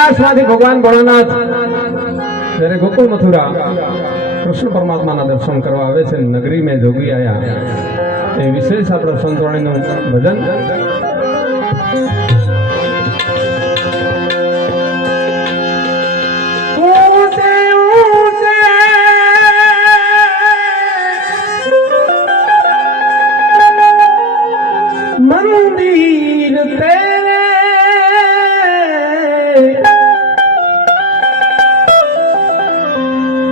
कैलाशમાંથી ભગવાન ભોળાનાથ જ્યારે ગોકુળ મથુરા કૃષ્ણ પરમાત્માના દર્શન કરવા આવે છે નગરી મેં જોગી આયા એ વિશેષ આપણા સંતવાણીનું ભજન मंदिर तेरे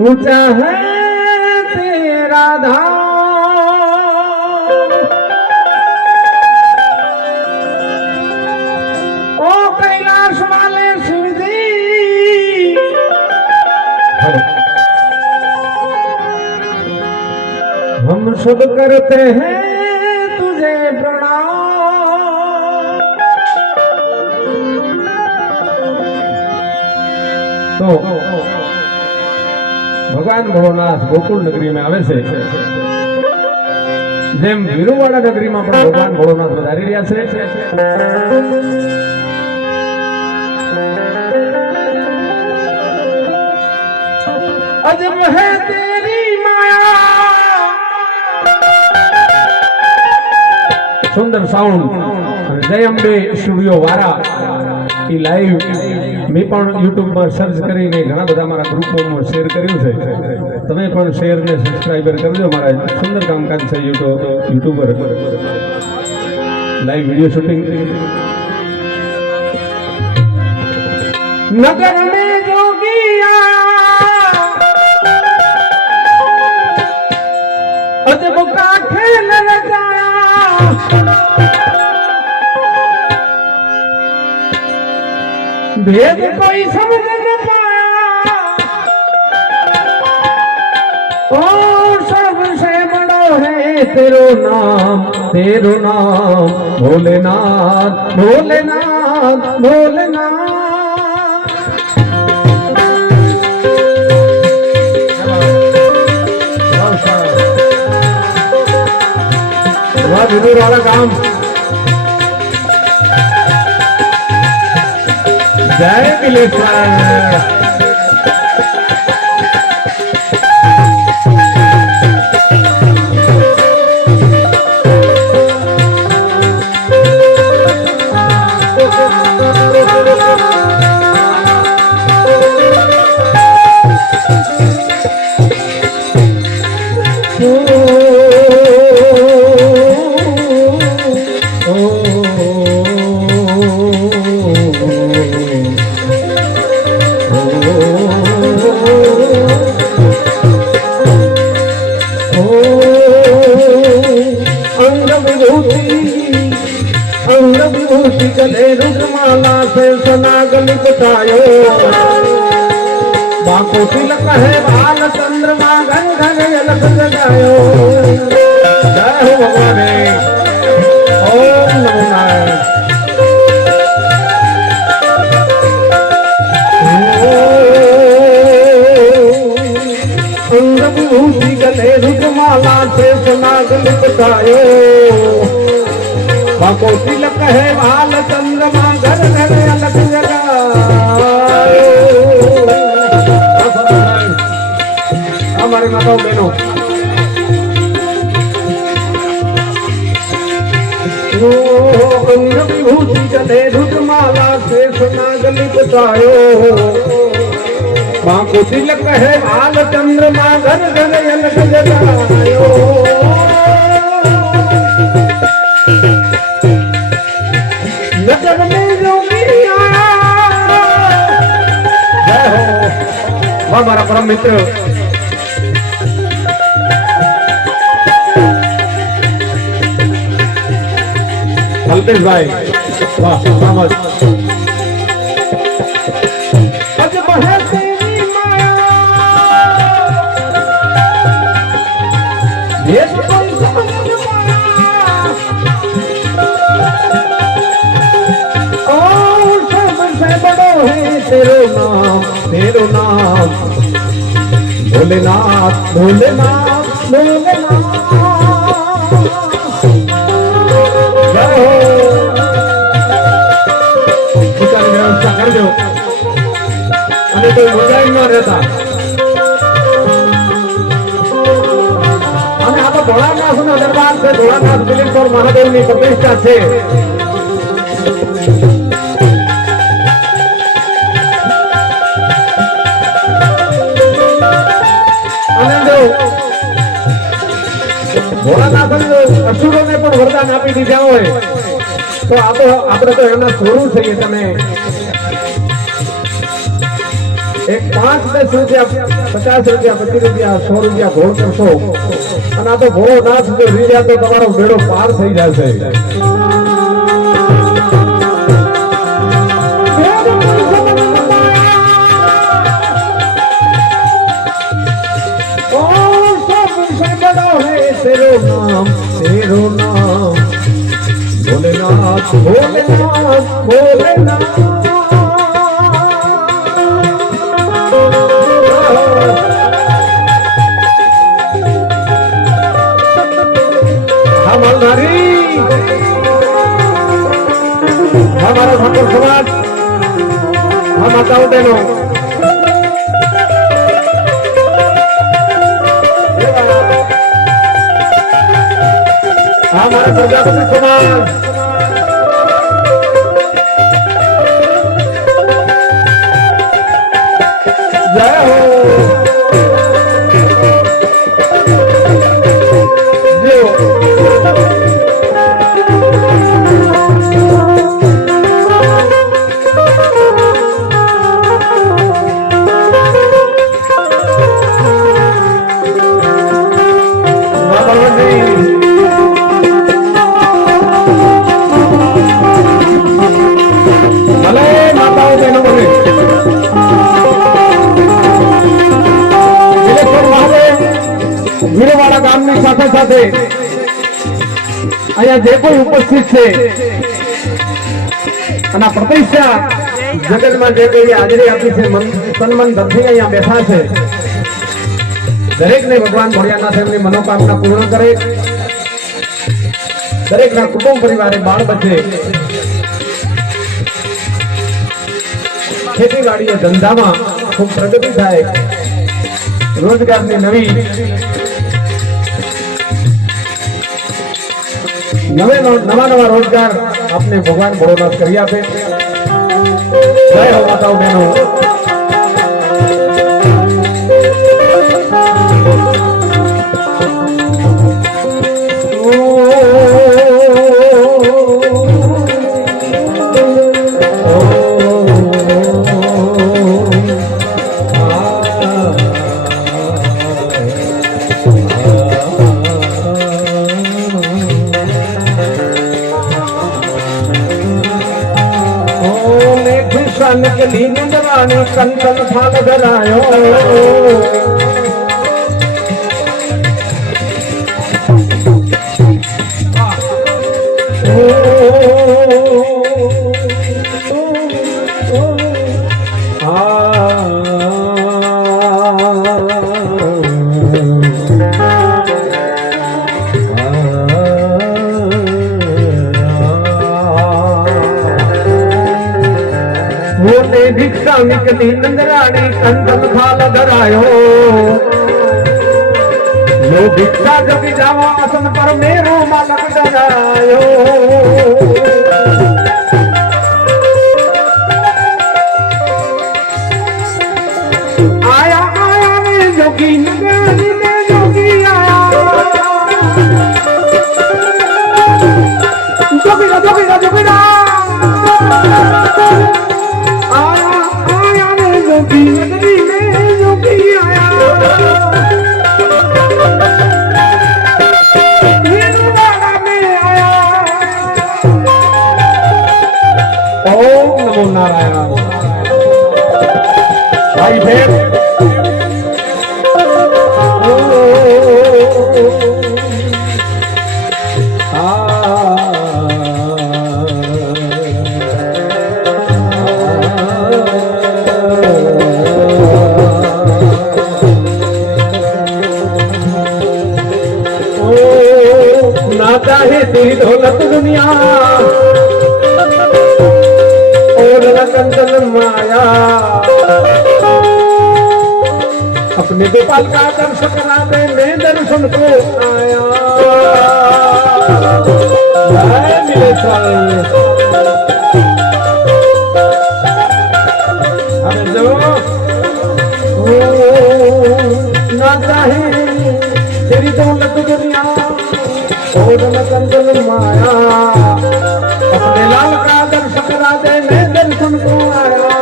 ऊंचा है तेरा धाम ओ कैलाश वाले शिव जी हम सब करते हैं तुझे प्रणाम तो भगवान भोलेनाथ गोकुल नगरी में आवे छे जेम वीरुवाड़ा नगरी में पण भगवान भोलेनाथ पधारी रह्या छे अजब है तेरी माया सुंदर साउंड जय अंबे स्टूडियो वारा ई लाइव मैं पण YouTube पर सर्च करीने घणा बधा मारा ग्रुपों शेर कर्युं छे तमे पण शेर ने सब्सक्राइबर करजो मारा सुंदर कामकाज छे YouTube पर लाइव वीडियो शूटिंग नगर में जोगी आया अजब का खेल रचाया भेद कोई समझ न पाया ओ सबसे बड़ा है तेरो नाम भोलेनाथ भोलेनाथ भोलेनाथ वाह विदुर वाला काम जय बिलेश्वर गले रुद्रमाला से सनागल बतायो बाको तिलक है बाल चंद्रमा घन घन अलग जगायो जय हो भगवान ओम नमो नारायण अंग विभूति गले रुद्रमाला से सनागल बतायो बाको तिलक है बाल चंद्रमा घर घर अलग जगायो हमारे माताओं बहनों अंग विभूति गले रुद्रमाला से सनागल बतायो बाको तिलक है बाल चंद्रमा घर घर अलग जगायो नगर में जोगी आया जय हो हमारा परम मित्र अल्पेश भाई वाह समझ अजब है तेरी माया ये कोई समझ न पाया तेरो नाम भोलेनाथ भोलेनाथ भोलेनाथ जय हो व्यवस्था कर दो ભોળાનાથનો દરબાર છે. ભોળાનાથ બિલેશ્વર મહાદેવની પ્રતિષ્ઠા છે. ભોળાનાથ અસુરોને પણ વરદાન આપી દીધા હોય તો આપણે તો એના સ્વરૂપ થઈએ. તમે એક 5-10 રૂપિયા, 50 રૂપિયા, 25 રૂપિયા, 100 રૂપિયા ઘોળ કરશો અને આ તો ભોળાનાથ જો રીજા તો તમારો બેડો પાર થઈ જશે. तेरो नाम भोलेनाथ भोलेनाथ भोलेनाथ. हमारा ठाकुर समाज, हम माताओं बहनों, हमारा प्रजापति समाज, जय हो. વીરવાડા ગામની સાથે સાથે અહીંયા જે કોઈ ઉપસ્થિત છે અને પ્રતિષ્ઠા જગતમાં જે કોઈ હાજરી આપી છે, સન્માન ધરથી અહીંયા બેઠા છે, દરેકને ભગવાન ભોળિયાનાથ એમની મનોકામના પૂર્ણ કરે. દરેકના કુટુંબ પરિવારે બાળ બચે, ખેતીવાડીએ ધંધામાં ખૂબ પ્રગતિ થાય, રોજગારની નવા રોજગાર આપને ભગવાન ભોળાનાથ કરી આપે. જય હો માતાઓ બહેનો. निकली नंदरानी कंचन फाल धरायो, भिक्षा निकली नंदरानी कंचन फाल धरायो, जो भिक्षा जगी जावा आसन पर मेरो मालक डरायो. आया आया ने जोगी नंदरानी ने जोगी आया, जोगीरा जोगीरा जोगीरा नगरी में जोगी आया, वीरवाड़ा में आया. ओम नमो नारायण. भाई भेद चाहे तेरी दौलत दुनिया और न कंचन माया, अपने गोपाल का दर्शन करा दे, मैं दर्शन को आया. ओढ़न कंचन माया अपने लाल का दर्शन करा दे मैं दर्शन को आया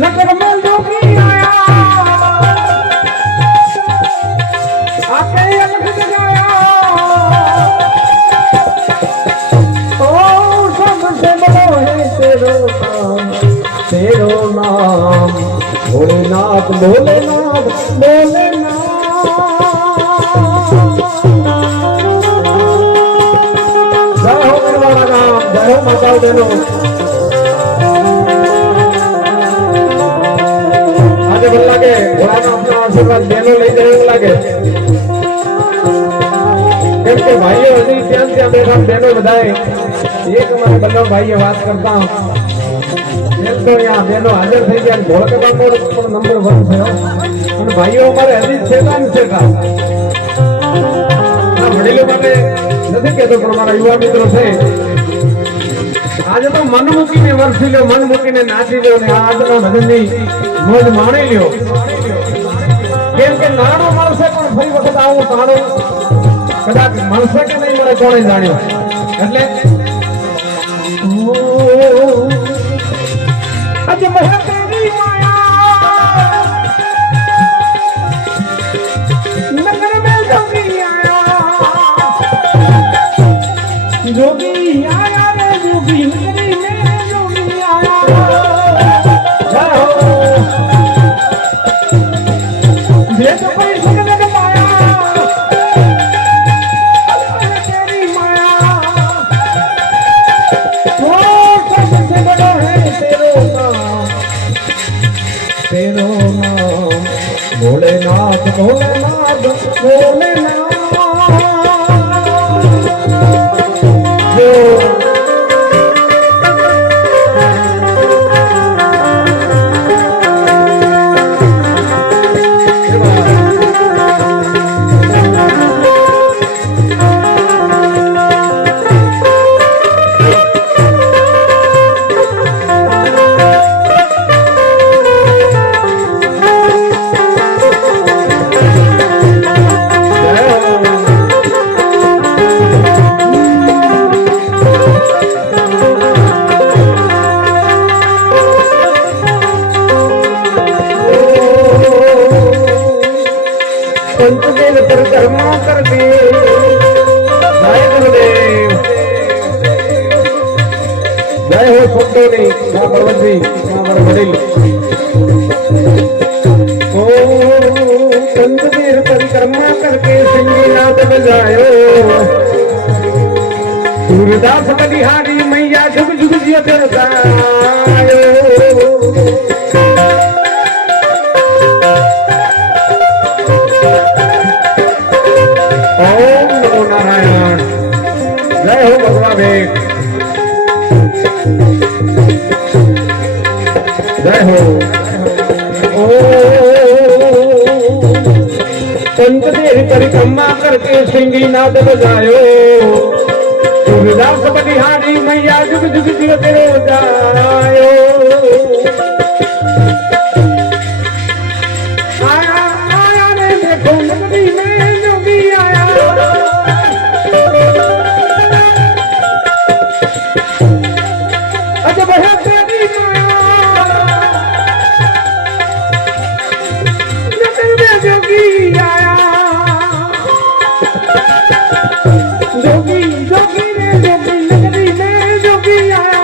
नगर में जोगी आया आके अलग जगाया ओ सबसे बड़ो है तेरो नाम भोलेनाथ भोलेनाथ भोलेनाथ जय हो मेरा राम जय हो माता बहनों આજે મને લાગે ઘોડાના આપના આશીર્વાદ બહેનો લઈ જાય એવું લાગે કેમ કે ભાઈઓ હજી ત્યાં બેઠા બહેનો બધાએ એક અમારા બંને ભાઈએ વાત કરતા એમ તો અહીંયા બહેનો હાજર થઈ ગયા ધોળકા બાપુ પણ નંબર 1 થયો અને ભાઈઓ અમારે હજી છેટા ને છેટા વડીલો માટે નથી કહેતો પણ મારા યુવા મિત્રો છે આજે તો મન મૂકીને વરસી લ્યો મન મૂકીને નાચી લ્યો ને આજના ભજનની મોજ માણી લ્યો કેમ કે નાનો મળશે પણ ફરી વખત આવું તાણું કદાચ મળશે કે નહીં મળે કોણે જાણ્યું એટલે આજે મહાદેવી માયા નગર મેં જોગી આયા જોગી આયા રે જોગી નગરી મેં જોગી આયા भेद पैसे लग पाया तेरी माया वो सबसे बड़ा है तेरो नाम भोलेनाथ भोलेनाथ भोलेनाथ पंचदेव परिक्रमा करके जय गुरुदेव जय हो छोटोनी मां भगवती मां बड़वडिल ओ पंचदेव परिक्रमा करके सिंगीनाथ बजायो सूरदास बलिहारी मैया जुग जुग जियत गायो ओम नमो नारायण जय हो भगवान जय हो पंचदेव परिक्रमा करके सिंगीनाथ बजायो सूरदास बलिहारी मैया जुग जुग जीवत जायो आया आया रे देखो नगरी में जोगी आया अजब है तेरी माया नगरी में जोगी आया जोगी जोगी रे जोगी नगरी में जोगी आया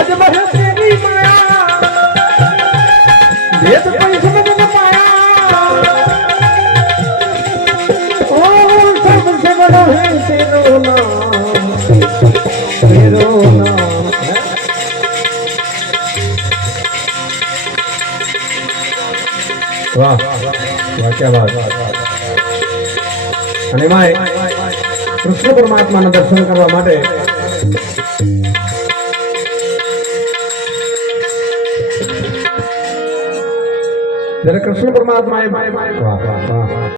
अजब है तेरी माया भेद कोई समझ न पाया ओ सबसे बड़ा है तेरो नाम वाह वाह क्या बात અને એમાં કૃષ્ણ પરમાત્માના દર્શન કરવા માટે જ્યારે કૃષ્ણ પરમાત્માએ વાહ વાહ વાહ